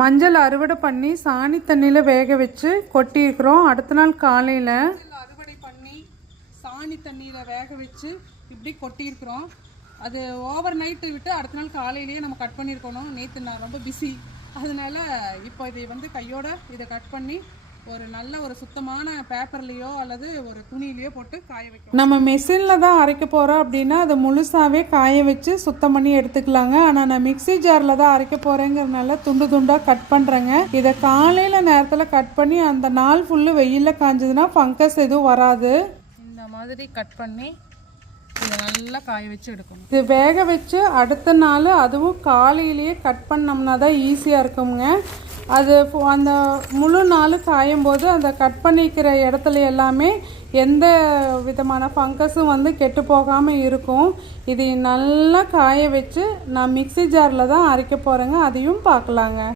மஞ்சள் அறுவடை பண்ணி சாணி தண்ணியில் வேக வச்சு கொட்டியிருக்கிறோம். அடுத்த நாள் காலையில் அறுவடை பண்ணி சாணி தண்ணியில் வேக வச்சு இப்படி கொட்டியிருக்கிறோம். அது ஓவர் நைட்டு விட்டு அடுத்த நாள் காலையிலேயே நம்ம கட் பண்ணியிருக்கணும். நேற்று நான் ரொம்ப பிஸி அதனால இப்போ இதை வந்து கையோட இதை கட் பண்ணி ஒரு நல்ல ஒரு சுத்தமான பேப்பர்லேயோ அல்லது ஒரு துணியிலையோ போட்டு காய வைக்கணும். நம்ம மெஷினில் தான் அரைக்க போகிறோம் அப்படின்னா அதை முழுசாகவே காய வச்சு சுத்தம் பண்ணி எடுத்துக்கலாங்க. ஆனால் நான் மிக்ஸி ஜாரில் தான் அரைக்க போகிறேங்கிறதுனால துண்டு துண்டாக கட் பண்ணுறேங்க இதை காலையில் நேரத்தில் கட் பண்ணி அந்த நாள் ஃபுல்லு வெயிலில் காஞ்சதுன்னா ஃபங்கஸ் எதுவும் வராது. இந்த மாதிரி கட் பண்ணி இதை நல்லா காய வச்சு எடுக்கணும். இது வேக வச்சு அடுத்த நாள் அதுவும் காலையிலேயே கட் பண்ணோம்னா தான் ஈஸியாக இருக்குங்க. அது அந்த முழு நாள் காயும் போது அந்த கட் பண்ணிக்கிற இடத்துல எல்லாமே எந்த விதமான ஃபங்கஸும் வந்து கெட்டு போகாமல் இருக்கும். இதை நல்லா காய வச்சு நான் மிக்ஸி ஜாரில் தான் அரைக்க போகிறேங்க அதையும் பார்க்கலாங்க.